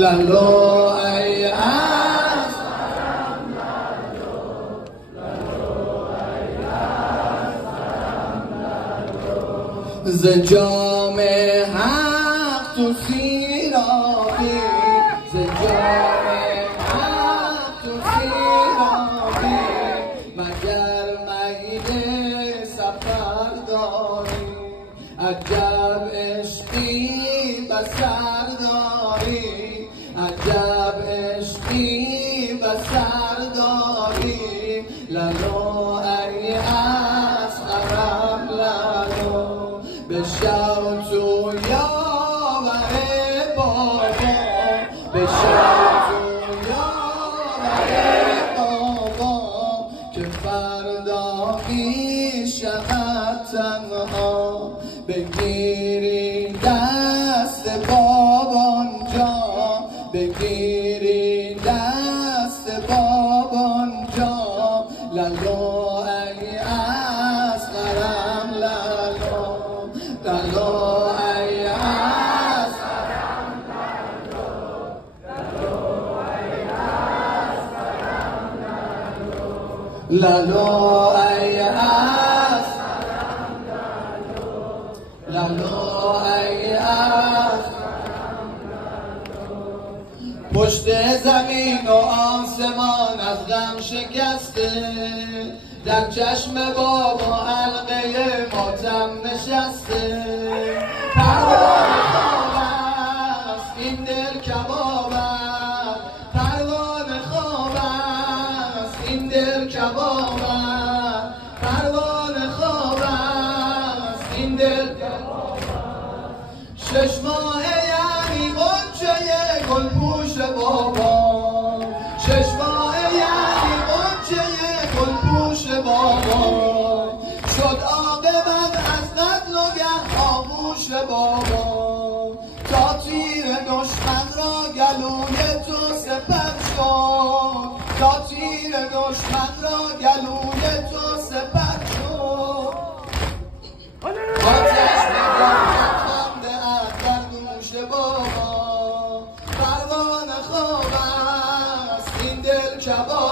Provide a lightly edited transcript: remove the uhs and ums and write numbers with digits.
لالو ای از ز جام حق تو سیرابی، ز جام حق تو سیرابی، مگر میل سفر داری، عجب عشقی بسر داری، عجب عشقی بسر داری. لالو ای اصغرم لالو، بشو تو یاور بابا، بشو تو یاور بابا، که فردا می شود تنها. بگیری دست بابان جا، بگیری دست بابان جا. لالو ای اصغرم لالو، لالو ای اصغرم لالو، لالو ای اصغرم لالو، لالو ای اصغرم لالو، لالو ای اصغرم لالو. پشت زمین و آسمان از غم شکسته، در چشم بابا حلقه ماتم نشسته. پروانه خواب است این دل کباب است، پروانه خواب است این دل کباب است، پروانه خواب است این دل کباب است. 6 ماه یعنی غنچه گلپوش بابا، 6 ماه یعنی غنچه گلپوش بابا، شد عاقبت از قتل و گه آغوش بابا. تا تیر دشمن را گلوی تو سپر شد، تا تیر دشمن را گلوی تو سپر شد. آتش نگاه خنده از در گوش بابا، پروانه خواب است این دل کباب.